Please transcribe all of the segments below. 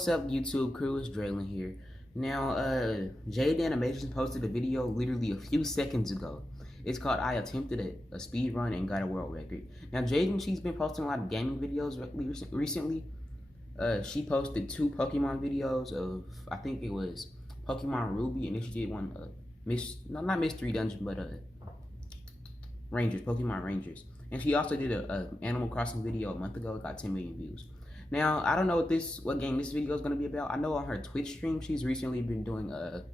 what's up, YouTube crew? It's Draylin here. Now, Jaiden Animations posted a video literally a few seconds ago. It's called I Attempted a Speed Run and Got a World Record. Now, Jaiden, she's been posting a lot of gaming videos recently. She posted 2 Pokemon videos of, I think it was Pokemon Ruby, and then she did one, not Mystery Dungeon, but Rangers, Pokemon Rangers. And she also did a Animal Crossing video a month ago. It got 10 million views. Now, I don't know what game this video is going to be about. I know on her Twitch stream, she's recently been doing a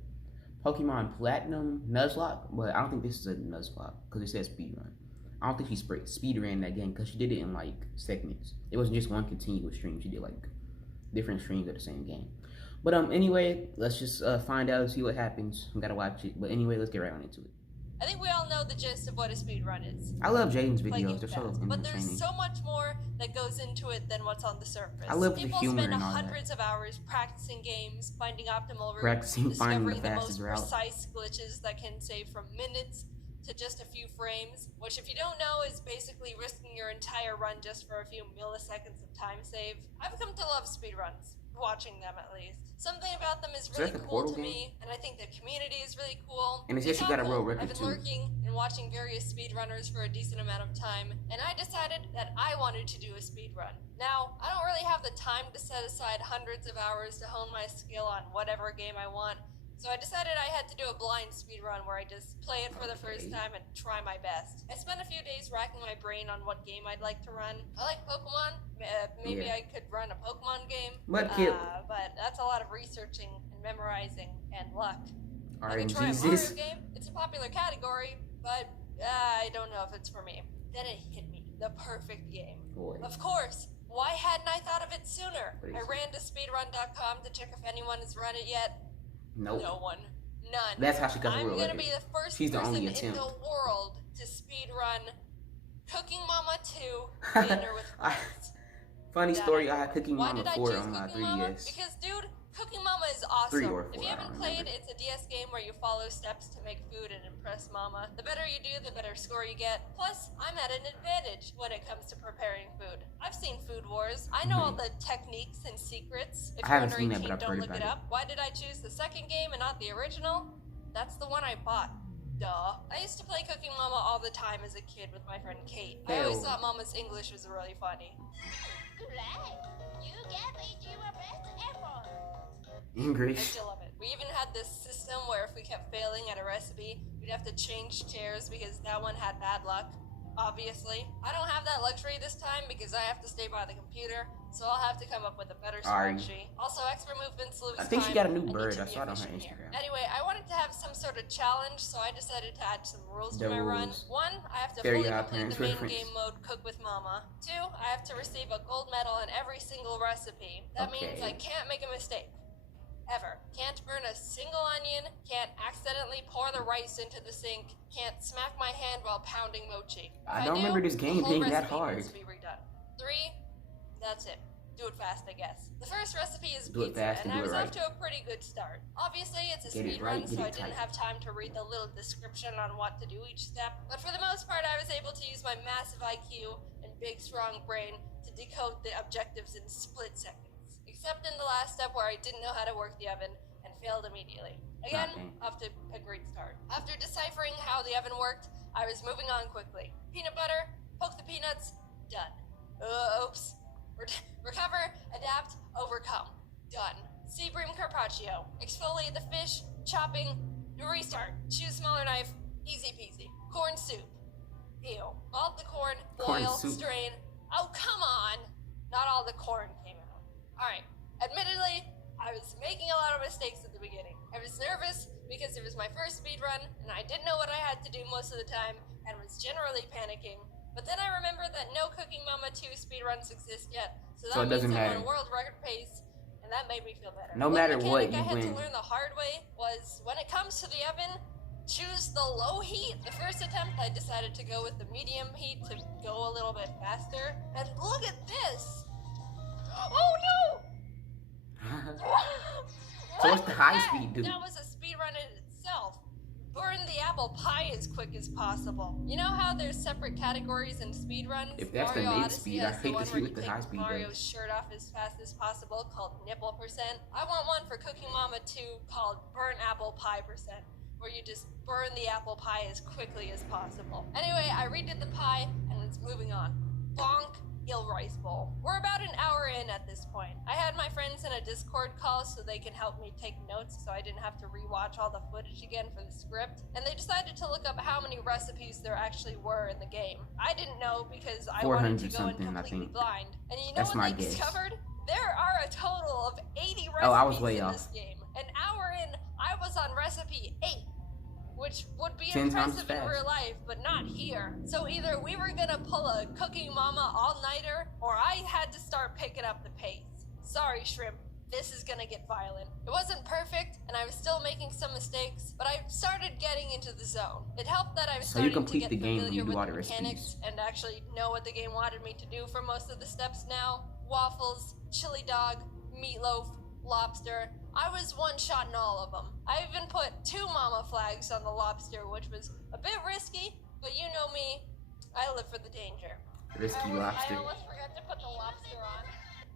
Pokemon Platinum Nuzlocke, but I don't think this is a Nuzlocke because it says speedrun. I don't think she speedran that game because she did it in like segments. It wasn't just one continuous stream. She did like different streams of the same game. But anyway, let's just find out and see what happens. We gotta watch it. But anyway, let's get right on into it. I think we all know the gist of what a speedrun is. I love Jaiden's videos. They're so entertaining. But there's so much more that goes into it than what's on the surface. I love the People humor spend and all that. hundreds of hours practicing games, finding optimal routes, discovering the most precise glitches that can save from minutes to just a few frames, which if you don't know is basically risking your entire run just for a few milliseconds of time save. I've come to love speedruns, watching them at least. Something about them is really cool to me, and I think the community is really cool. And it's actually got a world record I've been lurking and watching various speedrunners for a decent amount of time, and I decided that I wanted to do a speedrun. Now, I don't really have the time to set aside hundreds of hours to hone my skill on whatever game I want, so I decided I had to do a blind speedrun where I just play it for the first time and try my best. I spent a few days racking my brain on what game I'd like to run. I like Pokemon. Maybe I could run a Pokemon game. But that's a lot of researching and memorizing and luck. I could try a Mario game. It's a popular category, but I don't know if it's for me. Then it hit me. The perfect game. Of course. Why hadn't I thought of it sooner? I ran to speedrun.com to check if anyone has run it yet. Nope. No one. None. That's how she got the world record. I'm gonna be the first person in the world to speedrun Cooking Mama 2 Dinner with Friends. Funny story, I had Cooking Mama 4 on my 3DS. Because, dude, Cooking Mama is awesome. 3 or 4, if you haven't played, it's a DS game where you follow steps to make food and impress Mama. The better you do, the better score you get. Plus, I'm at an advantage when it comes to preparing food. I've seen Food Wars. I know all the techniques and secrets. If you're wondering, don't look it up. Why did I choose the second game and not the original? That's the one I bought. Duh. I used to play Cooking Mama all the time as a kid with my friend Kate. I always thought Mama's English was really funny. Great. You gave your best effort. English. I still love it. We even had this system where if we kept failing at a recipe, we'd have to change chairs because that one had bad luck. Obviously. I don't have that luxury this time because I have to stay by the computer, so I'll have to come up with a better strategy. Also, extra movements lose time. I think she got a new bird. I saw it on her Instagram. Anyway, I wanted to have some sort of challenge, so I decided to add some rules to my run. 1, I have to fully complete the main game mode, Cook with Mama. 2, I have to receive a gold medal in every single recipe. That means I can't make a mistake. Ever. Can't burn a single onion, can't accidentally pour the rice into the sink, can't smack my hand while pounding mochi. I don't remember this game being that hard. 3, that's it. Do it fast, I guess. The first recipe is pizza, and I was off to a pretty good start. Obviously, it's a speed run, so I didn't have time to read the little description on what to do each step, but for the most part, I was able to use my massive IQ and big, strong brain to decode the objectives in split seconds. Except in the last step where I didn't know how to work the oven and failed immediately. Again, off to a great start. After deciphering how the oven worked, I was moving on quickly. Peanut butter, poke the peanuts, done. Oops. Recover, adapt, overcome. Done. Sea bream carpaccio. Exfoliate the fish, chopping, restart. Choose smaller knife, easy peasy. Corn soup. Ew. Malt the corn, boil, strain. Oh, come on! Not all the corn came out. Alright, admittedly, I was making a lot of mistakes at the beginning. I was nervous because it was my first speedrun, and I didn't know what I had to do most of the time, and was generally panicking. But then I remembered that no Cooking Mama 2 speedruns exist yet, so that means I'm on world record pace, and that made me feel better. No matter what, you win. I had to learn the hard way was, when it comes to the oven, choose the low heat. The first attempt, I decided to go with the medium heat to go a little bit faster, and look at this! Oh no! So what's the high speed do? That was a speed run in itself. Burn the apple pie as quick as possible. You know how there's separate categories in speedruns? If that's Mario the mid Odyssey speed, I has the hate one to see where what you the take high speed Mario's does. shirt off as fast as possible called nipple percent. I want one for Cooking Mama 2 called burnt apple pie percent, where you just burn the apple pie as quickly as possible. Anyway, I redid the pie and it's moving on. Bonk. Eel rice bowl. We're about an hour in at this point. I had my friends in a Discord call so they can help me take notes so I didn't have to rewatch all the footage again for the script, and they decided to look up how many recipes there actually were in the game. I didn't know because I wanted to go in completely blind. And you know what they discovered? There are a total of 80 recipes in this game. An hour in, I was on recipe 8. Which would be impressive in real life, but not here. So either we were gonna pull a Cooking Mama all-nighter, or I had to start picking up the pace. Sorry, Shrimp. This is gonna get violent. It wasn't perfect, and I was still making some mistakes, but I started getting into the zone. It helped that I was starting to get familiar with the mechanics and actually know what the game wanted me to do for most of the steps now. Waffles, chili dog, meatloaf, lobster. I was one-shotting all of them. I even put 2 mama flags on the lobster, which was a bit risky, but you know me, I live for the danger. Risky lobster. I almost forgot to put the lobster on.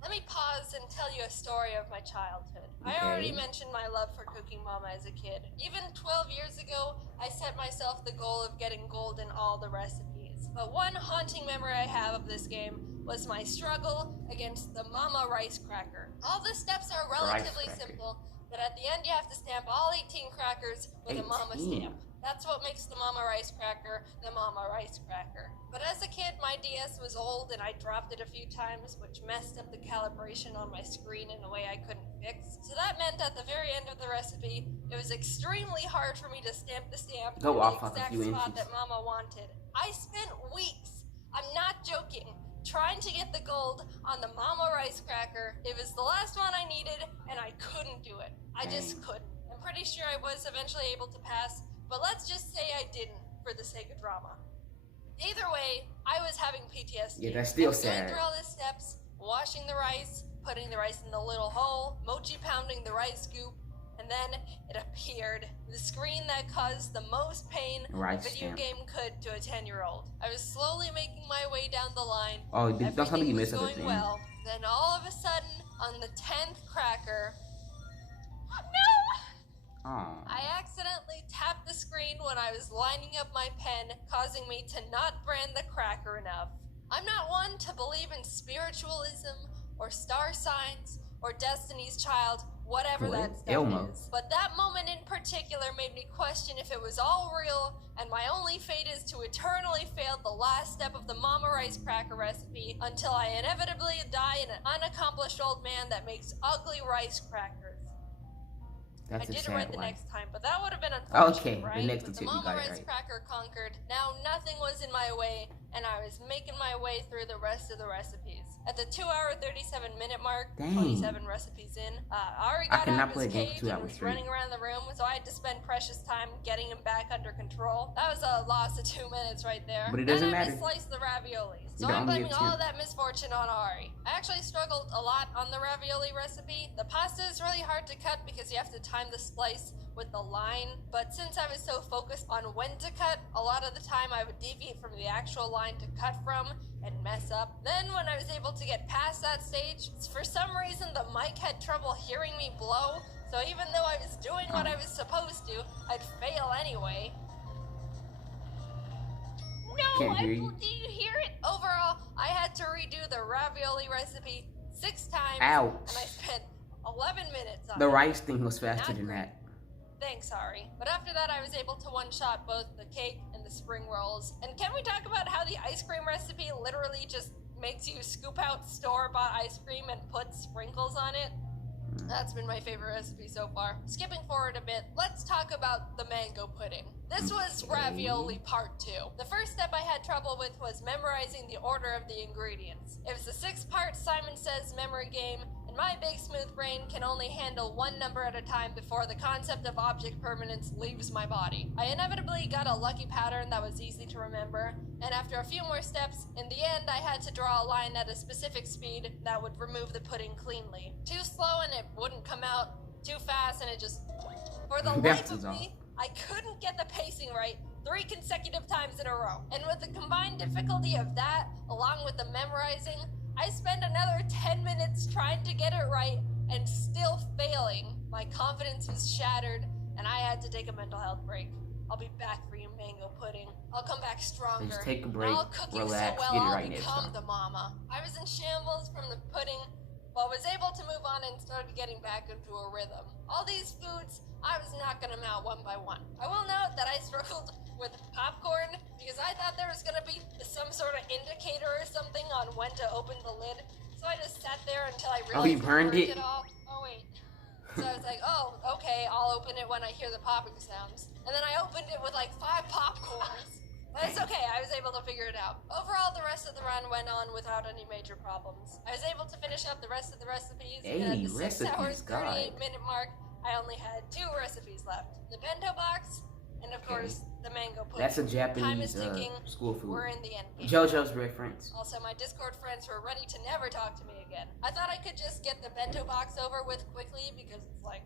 Let me pause and tell you a story of my childhood. Okay. I already mentioned my love for Cooking Mama as a kid. Even 12 years ago, I set myself the goal of getting gold in all the recipes. But one haunting memory I have of this game was my struggle against the Mama Rice Cracker. All the steps are relatively simple, but at the end you have to stamp all 18 crackers with a Mama stamp. That's what makes the Mama Rice Cracker the Mama Rice Cracker. But as a kid, my DS was old and I dropped it a few times, which messed up the calibration on my screen in a way I couldn't fix. So that meant at the very end of the recipe, it was extremely hard for me to stamp the stamp in the exact spot that Mama wanted. I spent weeks, I'm not joking, trying to get the gold on the Mama Rice Cracker. It was the last one I needed, and I couldn't do it. I just couldn't. I'm pretty sure I was eventually able to pass, but let's just say I didn't for the sake of drama. Either way, I was having PTSD. Yeah, that's still sad. Going through all the steps, washing the rice, putting the rice in the little hole, mochi pounding the rice scoop, and then it appeared. The screen that caused the most pain a video game could to a 10-year-old. I was slowly making my way down the line. Oh, that's how you miss everything. Well, then all of a sudden, on the 10th cracker, I accidentally tapped the screen when I was lining up my pen, causing me to not brand the cracker enough. I'm not one to believe in spiritualism, or star signs, or Destiny's Child, whatever that stuff is. But that moment in particular made me question if it was all real, and my only fate is to eternally fail the last step of the Mama Rice Cracker recipe until I inevitably die an unaccomplished old man that makes ugly rice crackers. That's I did it right the next time, but that would have been Okay, unfortunate, right? the next But two, the you got Mama it Rice right. Cracker conquered. Now nothing was in my way, and I was making my way through the rest of the recipes. At the 2-hour, 37-minute mark, 27 recipes in, Ari got out of his cave and was running around the room, so I had to spend precious time getting him back under control. That was a loss of 2 minutes right there. But it doesn't matter. And I sliced the raviolis, so I'm blaming all of that misfortune on Ari. I actually struggled a lot on the ravioli recipe. The pasta is really hard to cut because you have to time the slice with the line, but since I was so focused on when to cut, a lot of the time I would deviate from the actual line to cut from and mess up. Then when I was able to get past that stage, for some reason the mic had trouble hearing me blow, so even though I was doing what I was supposed to, I'd fail anyway. No, do you hear it? Overall, I had to redo the ravioli recipe 6 times, Ouch. And I spent 11 minutes on it. The rice thing was faster than that. Thanks, Ari. But after that, I was able to one-shot both the cake and the spring rolls. And can we talk about how the ice cream recipe literally just makes you scoop out store-bought ice cream and put sprinkles on it? That's been my favorite recipe so far. Skipping forward a bit, let's talk about the mango pudding. This was ravioli part 2. The first step I had trouble with was memorizing the order of the ingredients. It was a 6-part Simon Says memory game, and my big smooth brain can only handle one number at a time before the concept of object permanence leaves my body. I inevitably got a lucky pattern that was easy to remember, and after a few more steps, in the end I had to draw a line at a specific speed that would remove the pudding cleanly. Too slow and it wouldn't come out, too fast and it just... For the life of me, I couldn't get the pacing right 3 consecutive times in a row. And with the combined difficulty of that, along with the memorizing, I spent another 10 minutes trying to get it right and still failing. My confidence was shattered, and I had to take a mental health break. I'll be back for you, mango pudding. I'll come back stronger. Just take a break, I'll cook relax, you so well, get it I'll right next become time. the mama. I was in shambles from the pudding, but was able to move on and started getting back into a rhythm. All these foods, I was knocking them out one by one. I will note that I struggled with popcorn because I thought there was gonna be some sort of indicator or something on when to open the lid. So I just sat there until I realized you burned it? all. Oh wait. So I was like, oh, okay, I'll open it when I hear the popping sounds. And then I opened it with like 5 popcorns. But it's okay, I was able to figure it out. Overall, the rest of the run went on without any major problems. I was able to finish up the rest of the recipes, and at the 6 hours, 38-minute mark, I only had 2 recipes left. The bento box, and of course, the mango pudding. That's a Japanese school food. We're in the end game. JoJo's reference. Also, my Discord friends were ready to never talk to me again. I thought I could just get the bento box over with quickly because it's like,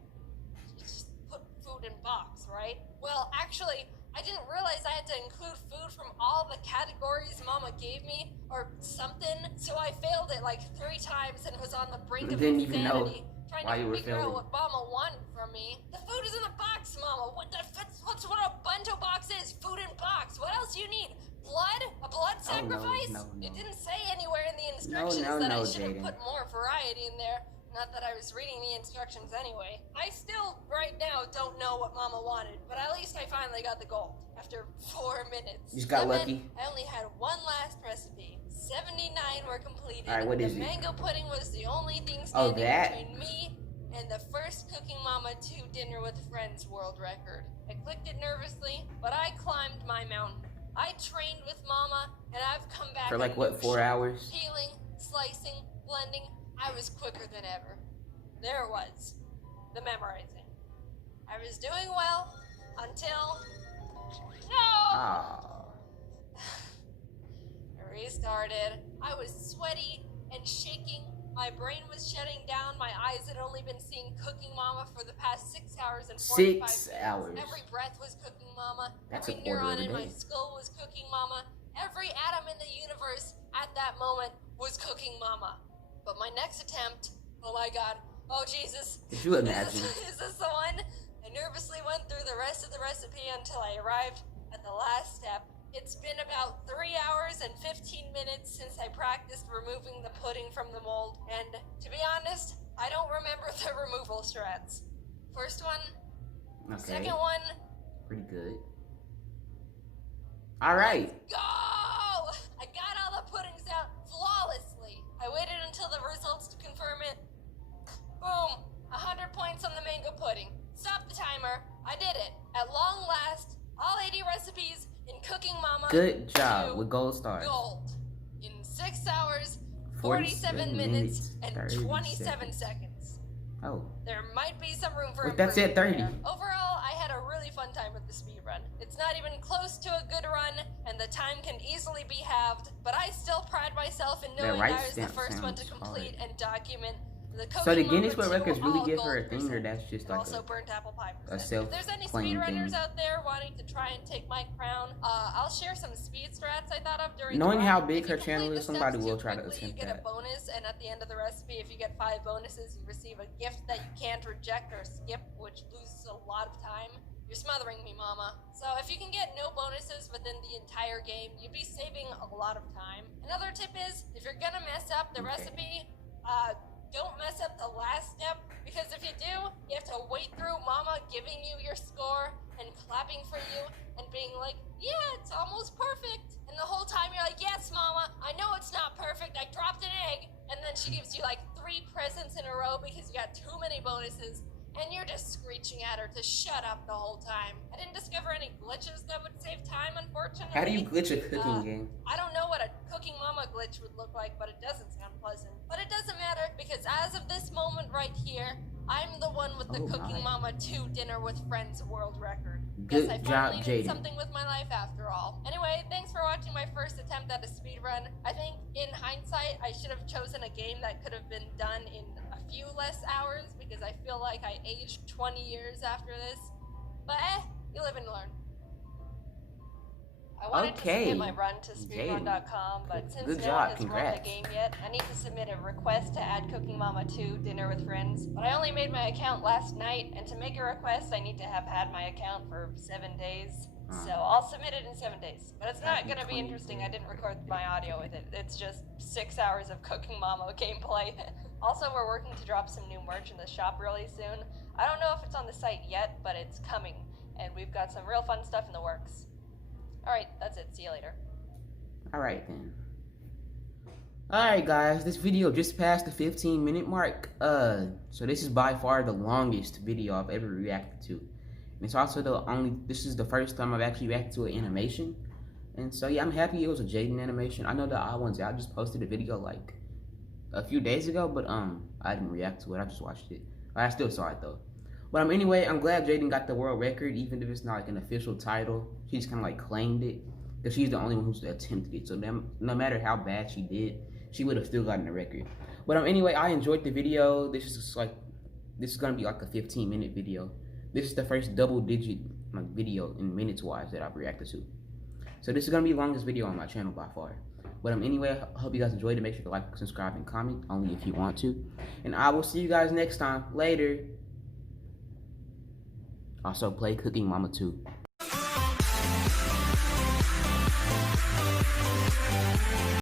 you just put food in box, right? Well, actually, I didn't realize I had to include food from all the categories Mama gave me or something, so I failed it like 3 times and was on the brink of insanity. Didn't even know trying why to you were figure failing. out what Mama wanted from me. The food is in the box, Mama. What's what a bento box is? Food in box. What else do you need? Blood? A blood sacrifice? No. It didn't say anywhere in the instructions that I should have put more variety in there. Not that I was reading the instructions anyway. I still, right now, don't know what Mama wanted, but at least I finally got the gold after 4 minutes. You just got lucky. I only had one last recipe. 79 were completed. All right, what is the it? mango pudding was the only thing standing between me and the first Cooking Mama 2 Dinner with Friends world record. I clicked it nervously, but I climbed my mountain. I trained with Mama, and I've come back for like what, 4 hours? Peeling, slicing, blending. I was quicker than ever. There it was, the memorizing. I was doing well until no. I restarted. I was sweaty and shaking. My brain was shutting down. My eyes had only been seeing Cooking Mama for the past 6 hours and 45 minutes. 6 hours. Every breath was Cooking Mama. That's every neuron in my skull was Cooking Mama. Every atom in the universe at that moment was Cooking Mama. But my next attempt, oh my God, oh Jesus. Did you imagine? Is this the one? I nervously went through the rest of the recipe until I arrived at the last step. It's been about 3 hours and 15 minutes since I practiced removing the pudding from the mold, and to be honest, I don't remember the removal strats. First one, second one. Pretty good. All right. Let's go! I got all the puddings out flawlessly. I waited until the results to confirm it. Boom! 100 points on the mango pudding. Stop the timer. I did it. At long last, all 80 recipes in Cooking Mama. Good job with gold stars. Gold. In 6 hours, 47 minutes, and 27 seconds. Oh. There might be some room for That's it, 30. there. Overall, I had a really fun time with the speed run. It's not even close to a good run, and the time can easily be halved, but I still pride myself in knowing I was the first one to complete and document the Cooking So the Guinness Mama World Records really give her a gold thing, or that's just like also burnt apple pie a percent. If there's any self-claimed speedrunners thing? out there wanting to try and take my crown, I'll share some speed strats I thought of during Knowing the how run. big If you her channel complete is, the somebody steps will too try to quickly, attempt you get that. a bonus, and at the end of the recipe, if you get 5 bonuses, you receive a gift that you can't reject or skip, which loses a lot of time. You're smothering me, Mama. So if you can get no bonuses within the entire game, you'd be saving a lot of time. Another tip is, if you're gonna mess up the recipe, don't mess up the last step, because if you do, you have to wait through Mama giving you your score and clapping for you and being like, yeah, it's almost perfect. And the whole time you're like, yes, Mama, I know it's not perfect. I dropped an egg. And then she gives you like 3 presents in a row because you got too many bonuses. And you're just screeching at her to shut up the whole time. I didn't discover any glitches that would save time, unfortunately. How do you glitch a cooking game? I don't know what a Cooking Mama glitch would look like, but it doesn't sound pleasant. But it doesn't matter, because as of this moment right here, I'm the one with the Cooking Mama 2 Dinner with Friends world record. Good I job, finally did Jaiden. something with my life after all. Anyway, thanks for watching my first attempt at a speedrun. I think, in hindsight, I should have chosen a game that could have been done in a few less hours, because I feel like I aged 20 years after this. But you live and learn. wanted to submit my run to speedrun.com, but since no one has run the game yet, I need to submit a request to add Cooking Mama 2 Dinner with Friends. But I only made my account last night, and to make a request, I need to have had my account for 7 days. So I'll submit it in 7 days. But it's not going to be interesting. I didn't record my audio with it. It's just 6 hours of Cooking Mama gameplay. Also, we're working to drop some new merch in the shop really soon. I don't know if it's on the site yet, but it's coming. And we've got some real fun stuff in the works. Alright, that's it. See you later. Alright then. Alright guys, this video just passed the 15-minute mark. So this is by far the longest video I've ever reacted to. And it's also this is the first time I've actually reacted to an animation. And so yeah, I'm happy it was a Jaiden animation. I know the I just posted a video like a few days ago, but I didn't react to it. I just watched it. I still saw it though. But anyway, I'm glad Jaiden got the world record, even if it's not like an official title. She just kind of like claimed it, because she's the only one who's attempted it. So no matter how bad she did, she would have still gotten the record. But anyway, I enjoyed the video. This is gonna be like a 15-minute video. This is the first double-digit video in minutes-wise that I've reacted to. So this is gonna be the longest video on my channel by far. But anyway, I hope you guys enjoyed it. Make sure to like, subscribe, and comment, only if you want to. And I will see you guys next time. Later. Also, play Cooking Mama 2.